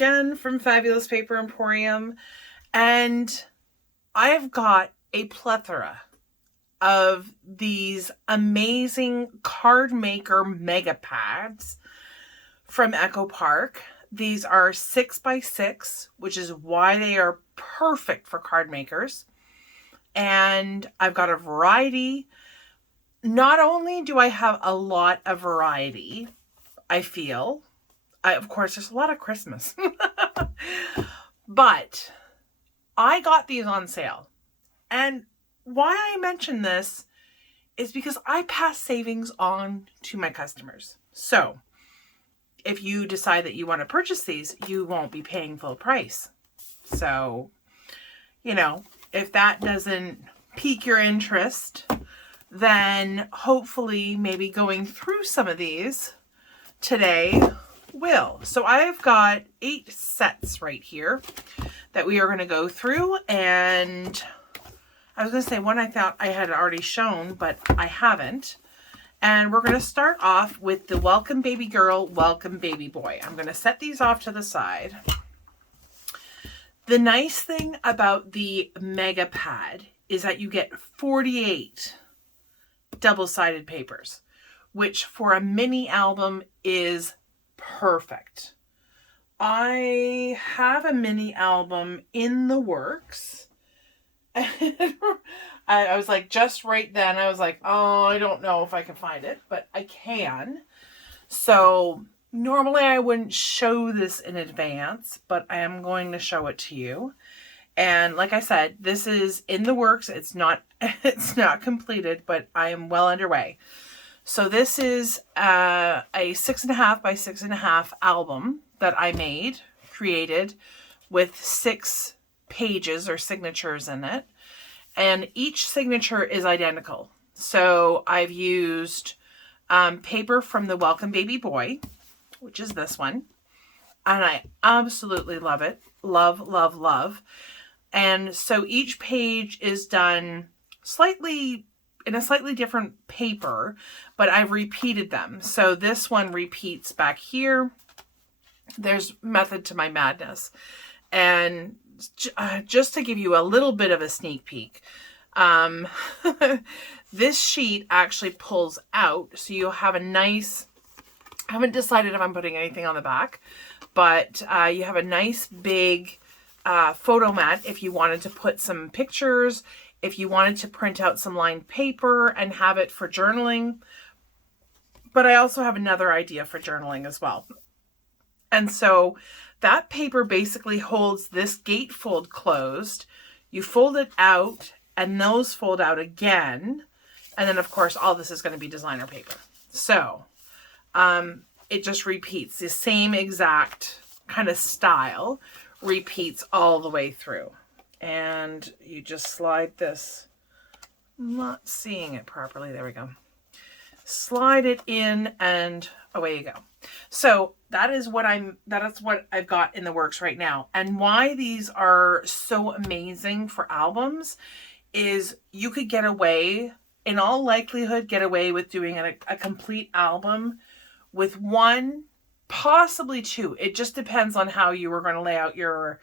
Jen from Fabulous Paper Emporium, and I've got a plethora of these amazing card maker mega pads from Echo Park. These are 6x6, which is why they are perfect for card makers. And I've got a variety. Not only do I have a lot of variety, I feel, of course, there's a lot of Christmas, but I got these on sale. And why I mention this is because I pass savings on to my customers. So if you decide that you want to purchase these, you won't be paying full price. So, you know, if that doesn't pique your interest, then hopefully maybe going through some of these today will. So I've got 8 sets right here that we are going to go through, and I was going to say one I thought I had already shown, but I haven't. And we're going to start off with the Welcome Baby Girl, Welcome Baby Boy. I'm going to set these off to the side. The nice thing about the Mega Pad is that you get 48 double-sided papers, which for a mini album is perfect. I have a mini album in the works. I was like, just right then, I was like, oh, I don't know if I can find it, but I can. So normally I wouldn't show this in advance, but I am going to show it to you. And like I said, this is in the works. It's not completed, but I am well underway. So this is a 6.5 by 6.5 album that I created with 6 pages or signatures in it. And each signature is identical. So I've used paper from the Welcome Baby Boy, which is this one. And I absolutely love it. Love, love, love. And so each page is done in a slightly different paper, but I've repeated them. So this one repeats back here. There's method to my madness. And just to give you a little bit of a sneak peek, this sheet actually pulls out, so you'll have a nice, I haven't decided if I'm putting anything on the back, but you have a nice big photo mat if you wanted to put some pictures, if you wanted to print out some lined paper and have it for journaling. But I also have another idea for journaling as well. And so that paper basically holds this gatefold closed. You fold it out, and those fold out again. And then, of course, all this is going to be designer paper. So it just repeats. The same exact kind of style repeats all the way through. And you just slide this. I'm not seeing it properly. There we go. Slide it in, and away you go. So that is what I've got in the works right now. And why these are so amazing for albums is you could get away, in all likelihood, get away with doing a complete album with 1, possibly 2. It just depends on how you were going to lay out your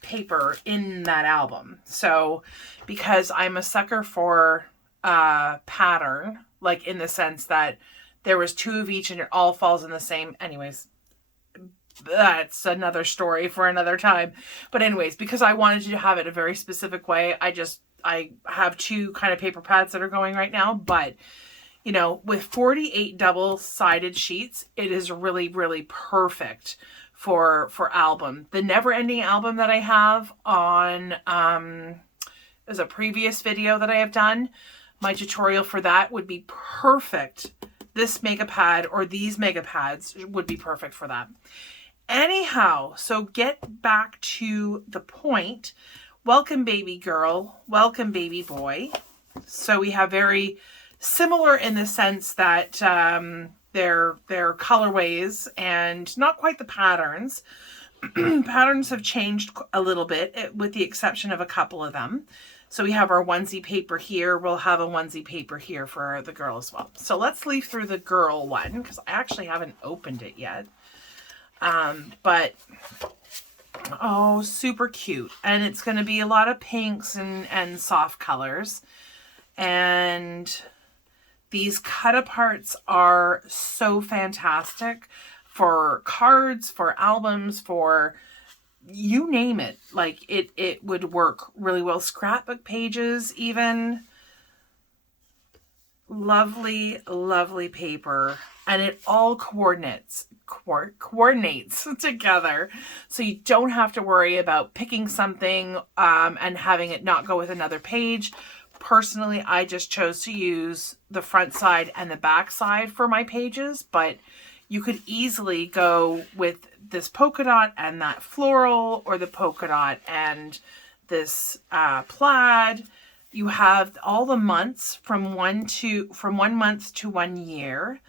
paper in that album. So because I'm a sucker for pattern, like in the sense that there was 2 of each and it all falls in the same. Anyways, that's another story for another time. But anyways, because I wanted to have it a very specific way, I have 2 kind of paper pads that are going right now. But, you know, with 48 double-sided sheets, it is really, really perfect for album. The Never Ending album that I have on, is a previous video that I have done. My tutorial for that would be perfect. This mega pad or these mega pads would be perfect for that. Anyhow, so get back to the point. Welcome Baby Girl, Welcome Baby Boy. So we have very similar in the sense that they're colorways and not quite the patterns. Patterns have changed a little bit with the exception of a couple of them. So we have our onesie paper here. We'll have a onesie paper here for the girl as well. So let's leaf through the girl one because I actually haven't opened it yet. But oh, super cute. And it's going to be a lot of pinks and soft colors. And these cut aparts are so fantastic for cards, for albums, for you name it. Like it would work really well. Scrapbook pages even. Lovely, lovely paper. And it all coordinates together. So you don't have to worry about picking something and having it not go with another page. Personally, I just chose to use the front side and the back side for my pages, but you could easily go with this polka dot and that floral, or the polka dot and this plaid. You have all the months from 1 month to 1 year.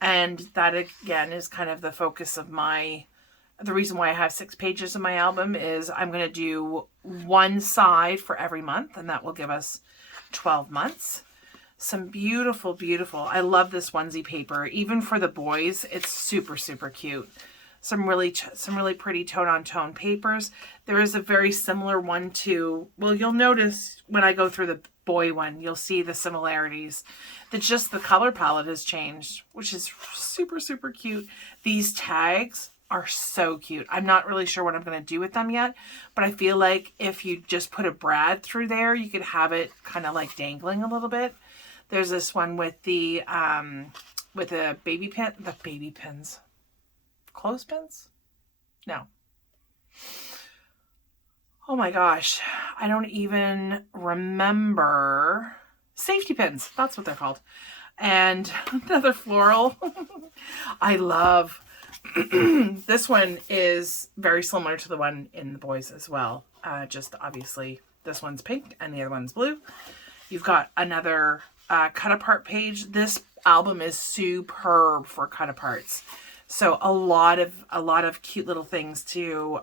And that again is kind of the focus of the reason why I have 6 pages in my album is I'm going to do one side for every month, and that will give us 12 months. Some beautiful, beautiful. I love this onesie paper. Even for the boys, it's super, super cute. Some really pretty tone-on-tone papers. There is a very similar one to, well, you'll notice when I go through the boy one, you'll see the similarities. That just the color palette has changed, which is super, super cute. These tags are so cute. I'm not really sure what I'm going to do with them yet, but I feel like if you just put a brad through there, you could have it kind of like dangling a little bit. There's this one with the baby pins. Clothespins? No. Oh my gosh. I don't even remember. Safety pins. That's what they're called. And another floral. I love. This one is very similar to the one in the boys as well. Just obviously this one's pink and the other one's blue. You've got another cut apart page. This album is superb for cut aparts. So a lot of cute little things to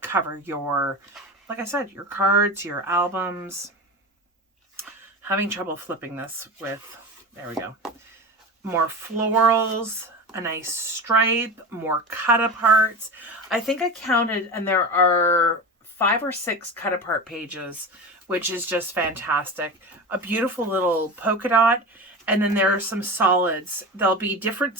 cover your, like I said, your cards, your albums. Having trouble flipping this with, there we go. More florals, a nice stripe, more cut aparts. I think I counted, and there are 5 or 6 cut apart pages, which is just fantastic. A beautiful little polka dot. And then there are some solids. There'll be different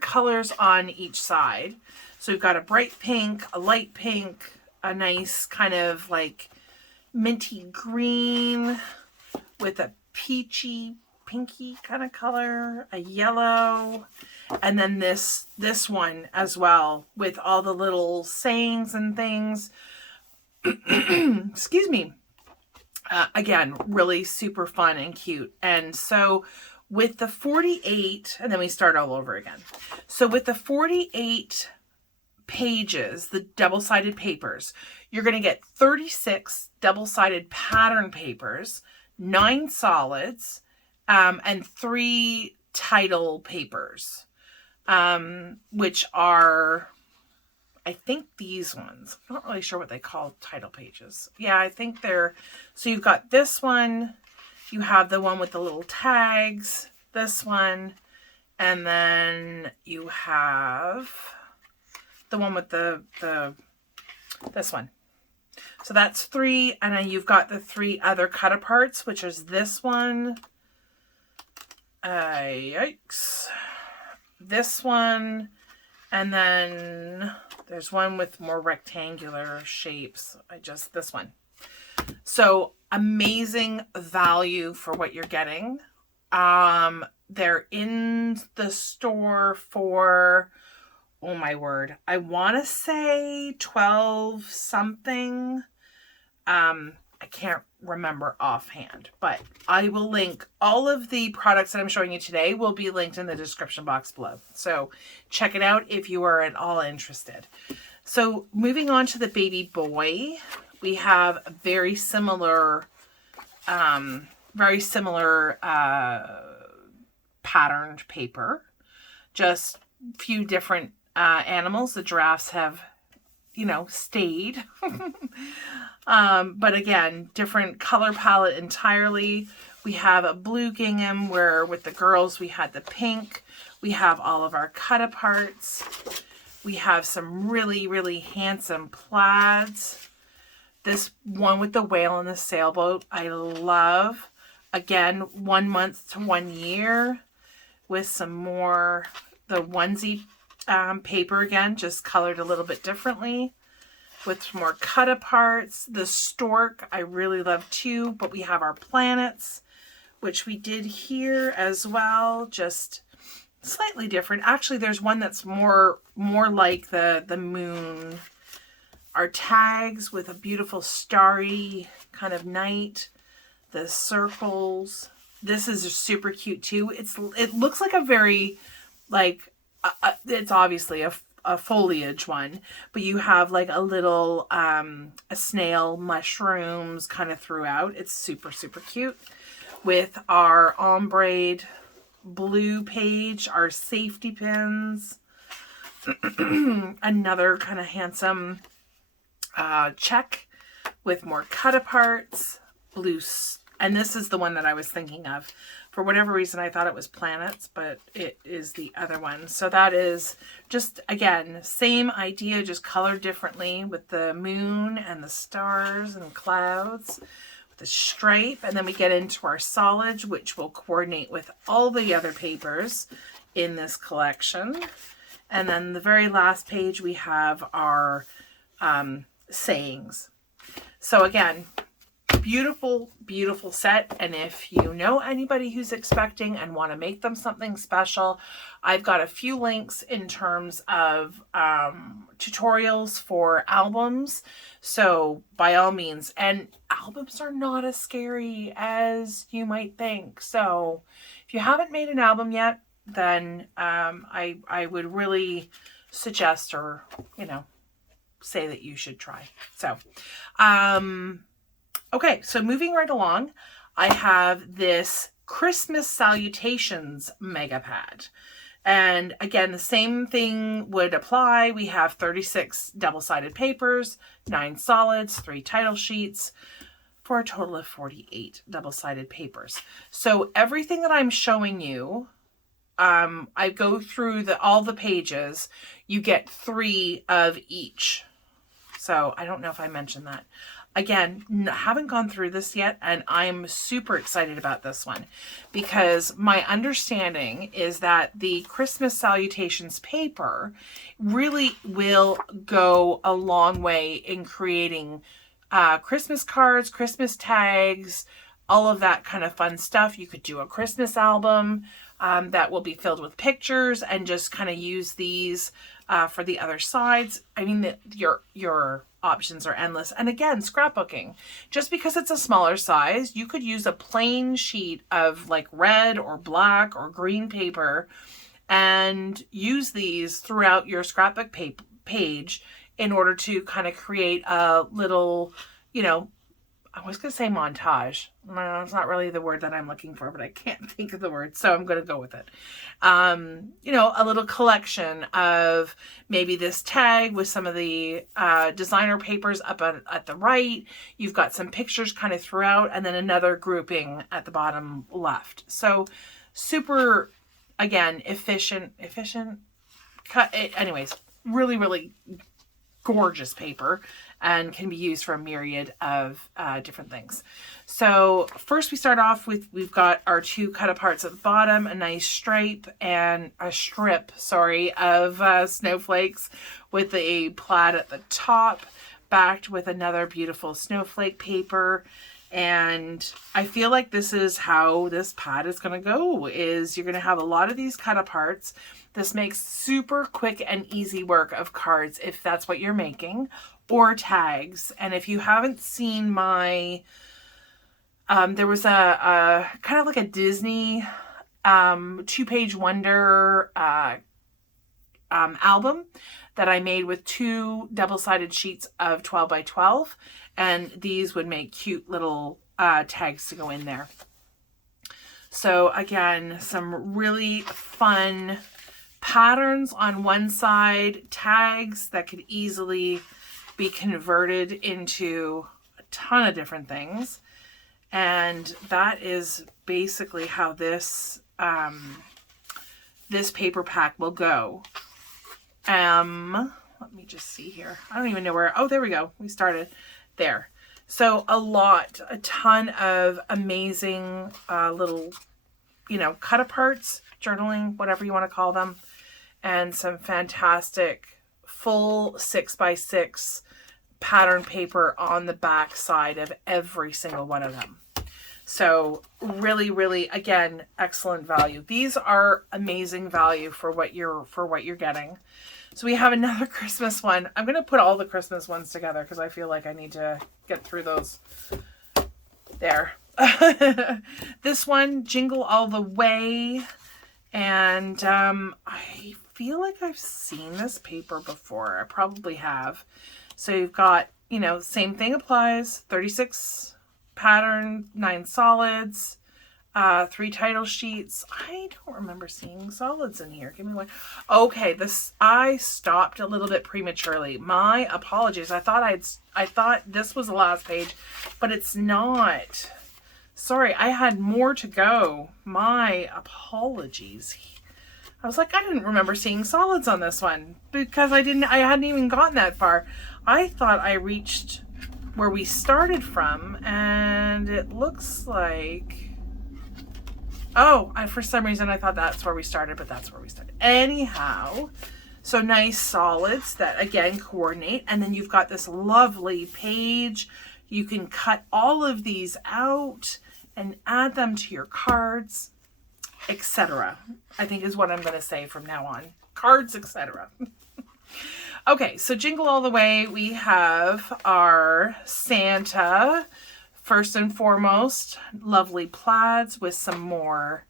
colors on each side. So we've got a bright pink, a light pink, a nice kind of like minty green with a peachy, pinky kind of color, a yellow, and then this one as well with all the little sayings and things. Excuse me. Again, really super fun and cute. And so with the 48, and then we start all over again. So with the 48 pages, the double-sided papers, you're going to get 36 double-sided pattern papers, 9 solids, and 3 title papers, which are, I think these ones, I'm not really sure what they call title pages. Yeah, I think they're, so you've got this one, you have the one with the little tags, this one, and then you have the one with this one. So that's 3, and then you've got the 3 other cut aparts, which is this one, yikes, this one, and then there's one with more rectangular shapes. This one. So amazing value for what you're getting. They're in the store for, oh my word, I want to say 12 something. I can't remember offhand, but I will link all of the products that I'm showing you today will be linked in the description box below. So check it out if you are at all interested. So moving on to the baby boy, we have a very similar patterned paper, just a few different animals. The giraffes have, stayed. But again, different color palette entirely. We have a blue gingham where with the girls we had the pink. We have all of our cut aparts. We have some really, really handsome plaids. This one with the whale and the sailboat, I love. Again, 1 month to 1 year with some more, the onesie paper again, just colored a little bit differently with more cut aparts. The stork, I really love too, but we have our planets, which we did here as well, just slightly different. Actually, there's one that's more like the moon. Our tags with a beautiful starry kind of night. The circles. This is super cute too. It looks like a very, like, it's obviously a foliage one, but you have like a little a snail, mushrooms kind of throughout. It's super, super cute. With our ombre blue page, our safety pins, another kind of handsome check with more cut aparts, blue, and this is the one that I was thinking of. For whatever reason, I thought it was planets, but it is the other one. So that is just, again, same idea, just colored differently with the moon and the stars and clouds. The stripe, and then we get into our solids, which will coordinate with all the other papers in this collection. And then the very last page we have our sayings. So again, beautiful, beautiful set. And if you know anybody who's expecting and want to make them something special, I've got a few links in terms of tutorials for albums. So by all means, and albums are not as scary as you might think. So if you haven't made an album yet, then I would really suggest, or, you know, say that you should try. So, okay, so moving right along, I have this Christmas Salutations Mega Pad. And again, the same thing would apply. We have 36 double-sided papers, 9 solids, 3 title sheets, for a total of 48 double-sided papers. So everything that I'm showing you, I go through all the pages. You get 3 of each. So I don't know if I mentioned that. Again, haven't gone through this yet, and I'm super excited about this one because my understanding is that the Christmas Salutations paper really will go a long way in creating Christmas cards, Christmas tags, all of that kind of fun stuff. You could do a Christmas album that will be filled with pictures and just kind of use these for the other sides. I mean, your options are endless. And again, scrapbooking. Just because it's a smaller size, you could use a plain sheet of like red or black or green paper and use these throughout your scrapbook page in order to kind of create a little, you know, I was going to say montage. No, it's not really the word that I'm looking for, but I can't think of the word, so I'm going to go with it. You know, a little collection of maybe this tag with some of the designer papers up at the right. You've got some pictures kind of throughout, and then another grouping at the bottom left. So super, again, efficient, cut. Anyways, really, really gorgeous paper and can be used for a myriad of different things. So first we start off with, we've got our 2 cut aparts at the bottom, a nice stripe and a strip, of snowflakes with a plaid at the top, backed with another beautiful snowflake paper. And I feel like this is how this pad is going to go, is you're going to have a lot of these cut aparts. This makes super quick and easy work of cards if that's what you're making, or tags. And if you haven't seen my, there was a kind of like a Disney 2-page wonder album that I made with 2 double-sided sheets of 12 by 12. And these would make cute little tags to go in there. So again, some really fun patterns on one side, tags that could easily be converted into a ton of different things. And that is basically how this this paper pack will go. Let me just see here. I don't even know where. Oh, there we go. We started there. So a ton of amazing little, cut aparts, journaling, whatever you want to call them, and some fantastic full 6x6 pattern paper on the back side of every single one of them. So really, really, again, excellent value. These are amazing value for what you're getting. So we have another Christmas one. I'm going to put all the Christmas ones together because I feel like I need to get through those. There. This one, Jingle All the Way. And I feel like I've seen this paper before. I probably have. So you've got, same thing applies. 36 pattern, 9 solids. 3 title sheets. I don't remember seeing solids in here. Give me one. Okay, I stopped a little bit prematurely. My apologies. I thought this was the last page, but it's not. Sorry, I had more to go. My apologies. I was like, I didn't remember seeing solids on this one because I hadn't even gotten that far. I thought I reached where we started from, and it looks like, for some reason I thought that's where we started, but that's where we started. Anyhow, so nice solids that again coordinate, and then you've got this lovely page. You can cut all of these out and add them to your cards, etc. I think is what I'm going to say from now on. Cards, etc. Okay, so Jingle All the Way, we have our Santa. First and foremost, lovely plaids with some more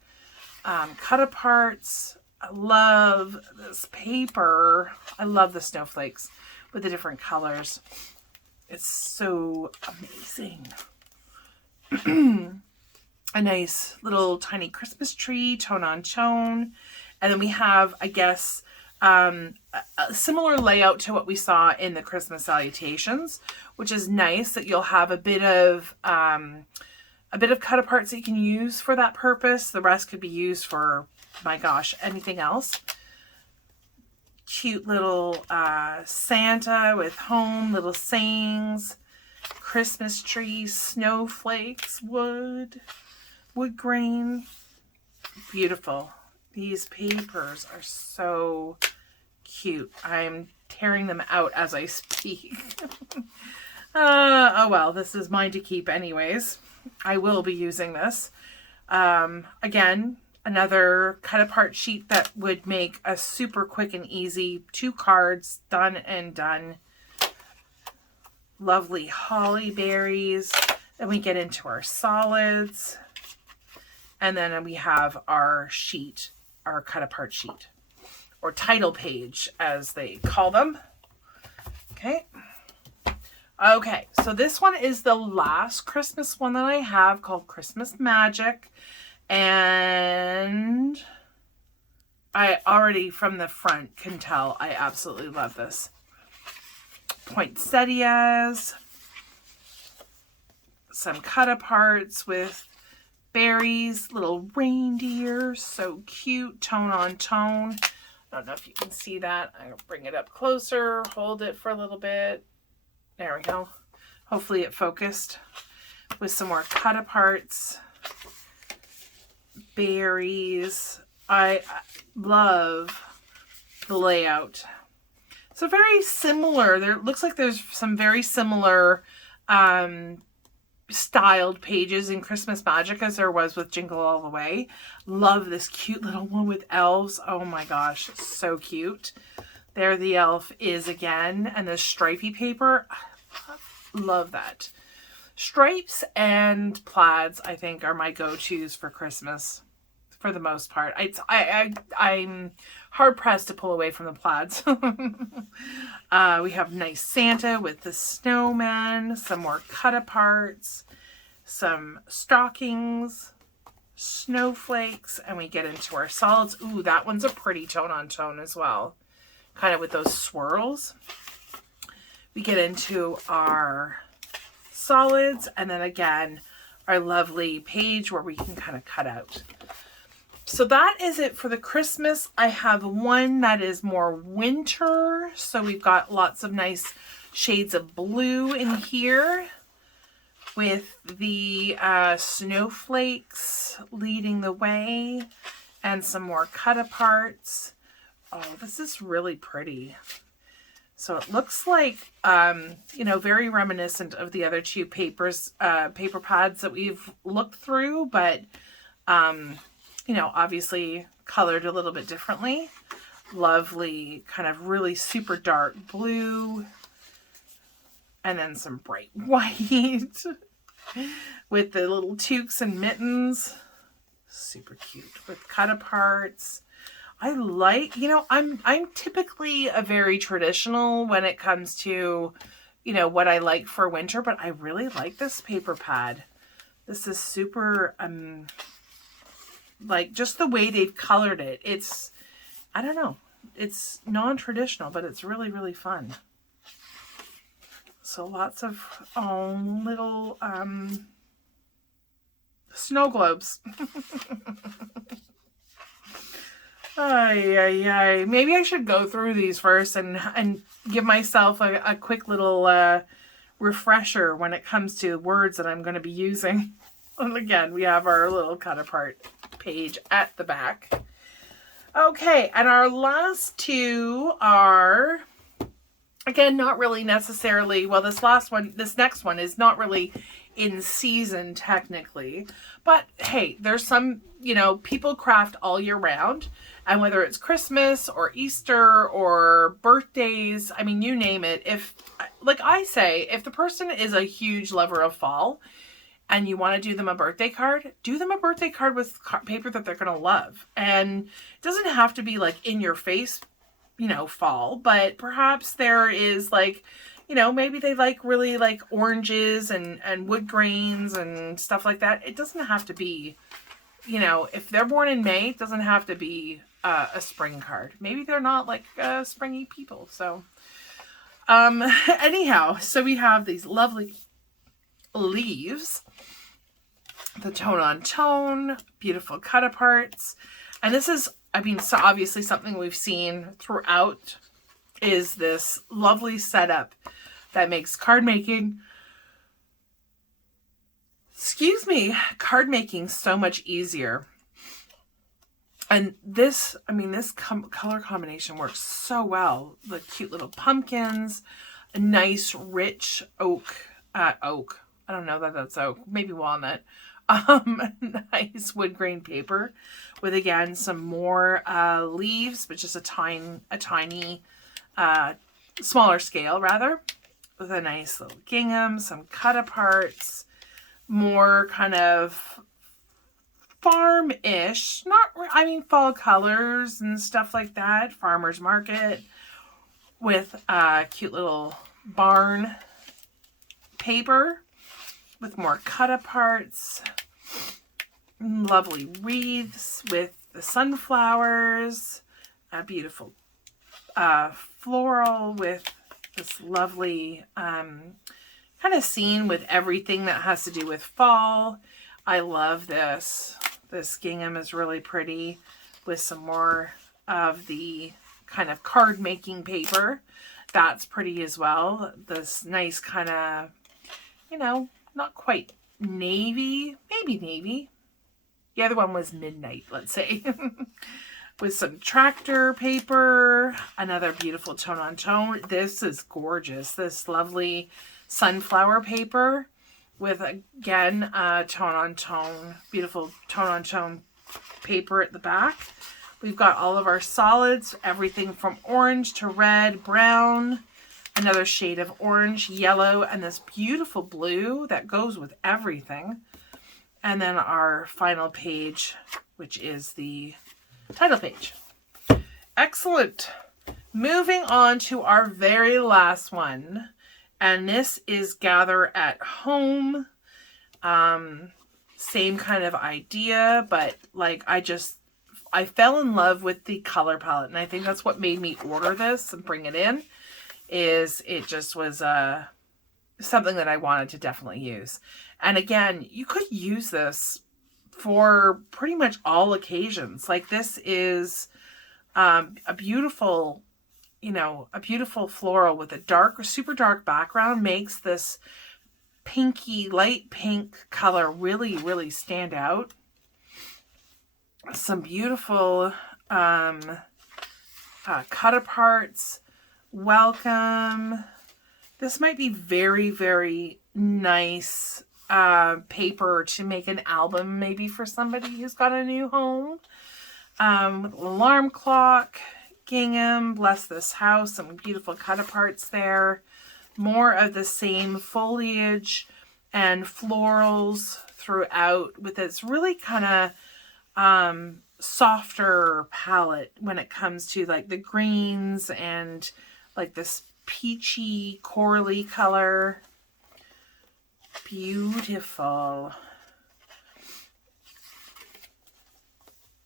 cut aparts. I love this paper. I love the snowflakes with the different colors. It's so amazing. A nice little tiny Christmas tree, tone on tone. And then we have, I guess, a similar layout to what we saw in the Christmas salutations, which is nice that you'll have a bit of cut aparts that you can use for that purpose. The rest could be used for, my gosh, anything else. Cute little Santa with home, little sayings, Christmas trees, snowflakes, wood grain. Beautiful. These papers are so cute. I'm tearing them out as I speak. Oh well, this is mine to keep anyways. I will be using this. Again, another cut apart sheet that would make a super quick and easy 2 cards, done and done. Lovely holly berries. Then we get into our solids. And then we have our sheet, our cut apart sheet, or title page as they call them. Okay. Okay, so this one is the last Christmas one that I have, called Christmas Magic. And I already from the front can tell I absolutely love this. Poinsettias, some cut aparts with berries, little reindeer, so cute, tone on tone. I don't know if you can see that. I'll bring it up closer, hold it for a little bit. There we go. Hopefully it focused. With some more cut aparts, berries. I love the layout. So very similar. There looks like there's some very similar styled pages in Christmas Magic as there was with Jingle All the Way. Love this cute little one with elves. Oh my gosh, so cute. There the elf is again, and the stripy paper. Love that. Stripes and plaids, I think, are my go-tos for Christmas for the most part. I'm hard pressed to pull away from the plaids. We have nice Santa with the snowman, some more cut aparts, some stockings, snowflakes, and we get into our solids. Ooh, that one's a pretty tone on tone as well, kind of with those swirls. We get into our solids, and then again our lovely page where we can kind of cut out. So that is it for the Christmas. I have one that is more winter. So we've got lots of nice shades of blue in here with the snowflakes leading the way and some more cut-aparts. Oh, this is really pretty. So it looks like, you know, very reminiscent of the other two paper pads that we've looked through, but, you know, obviously colored a little bit differently. Lovely, kind of really super dark blue. And then some bright white with the little toques and mittens. Super cute with cut-aparts. I like, you know, I'm typically a very traditional when it comes to, you know, what I like for winter, but I really like this paper pad. This is super, like just the way they've colored it. It's, I don't know, it's non-traditional, but it's really, really fun. So lots of little snow globes. Ay. Maybe I should go through these first and give myself a quick little refresher when it comes to words that I'm going to be using. And again, we have our little cut-apart page at the back. Okay, and our last two are, again, not really necessarily, well, this next one is not really in season technically, but hey, there's some, you know, people craft all year round, and whether it's Christmas or Easter or birthdays, I mean, you name it. If, like I say, if the person is a huge lover of fall and you want to do them a birthday card, do them a birthday card with paper that they're going to love. And it doesn't have to be like in your face, you know, fall, but perhaps there is like, you know, maybe they like really like oranges and wood grains and stuff like that. It doesn't have to be, you know, if they're born in May, it doesn't have to be a spring card. Maybe they're not like springy people. So anyhow, so we have these lovely leaves, the tone on tone, beautiful cut-aparts. And this is, I mean, so obviously something we've seen throughout is this lovely setup that makes card making, card making so much easier. And this, I mean, this color combination works so well. The cute little pumpkins, a nice rich oak. I don't know that that's oak, maybe walnut. Nice wood grain paper with, again, some more leaves, but just a tiny, smaller scale rather, with a nice little gingham, some cut-aparts, more kind of farm-ish, I mean, fall colors and stuff like that, farmer's market, with a cute little barn paper, with more cut-aparts, lovely wreaths with the sunflowers, a beautiful floral with this lovely kind of scene with everything that has to do with fall. I love this. This gingham is really pretty with some more of the kind of card making paper. That's pretty as well. This nice kind of, you know, not quite navy, maybe navy. The other one was midnight, let's say. With some tractor paper, another beautiful tone on tone. This is gorgeous. This lovely sunflower paper with, again, tone on tone, beautiful tone on tone paper at the back. We've got all of our solids, everything from orange to red, brown, another shade of orange, yellow, and this beautiful blue that goes with everything. And then our final page, which is the title page. Excellent. Moving on to our very last one. And this is Gather at Home. Same kind of idea, but like I fell in love with the color palette. And I think that's what made me order this and bring it in. Is it just was something that I wanted to definitely use. And again, you could use this for pretty much all occasions. Like this is a beautiful, you know, a beautiful floral with a dark, super dark background makes this pinky, light pink color really, really stand out. Some beautiful cut aparts. Welcome. This might be very, very nice paper to make an album maybe for somebody who's got a new home. With alarm clock, gingham, bless this house, some beautiful cut aparts there. More of the same foliage and florals throughout with its really kind of softer palette when it comes to like the greens and like this peachy corally color. Beautiful.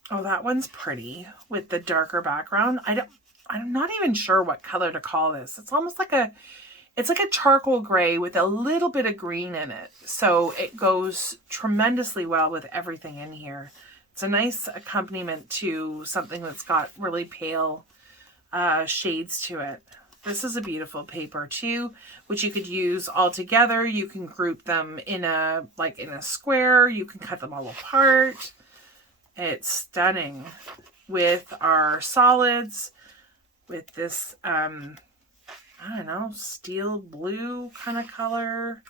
Oh, that one's pretty with the darker background. I'm not even sure what color to call this. It's almost like it's like a charcoal gray with a little bit of green in it. So it goes tremendously well with everything in here. It's a nice accompaniment to something that's got really pale shades to it. This is a beautiful paper too, which you could use all together. You can group them in a square. You can cut them all apart. It's stunning with our solids, with this, I don't know, steel blue kind of color,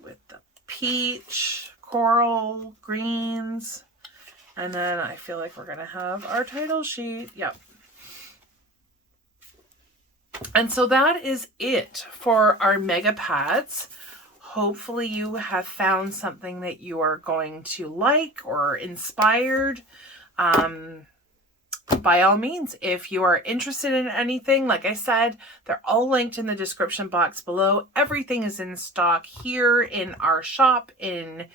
with the peach, coral, greens, and then I feel like we're going to have our title sheet. Yep. And so that is it for our mega pads. Hopefully you have found something that you are going to like or inspired. By all means, if you are interested in anything, like I said, they're all linked in the description box below. Everything is in stock here in our shop in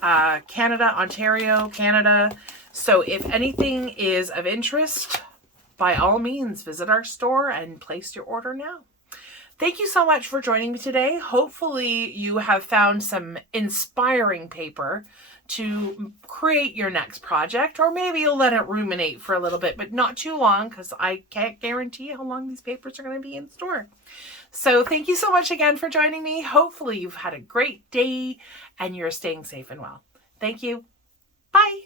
Canada, Ontario, Canada. So if anything is of interest, by all means, visit our store and place your order now. Thank you so much for joining me today. Hopefully you have found some inspiring paper to create your next project, or maybe you'll let it ruminate for a little bit, but not too long, because I can't guarantee how long these papers are going to be in store. So thank you so much again for joining me. Hopefully you've had a great day and you're staying safe and well. Thank you. Bye.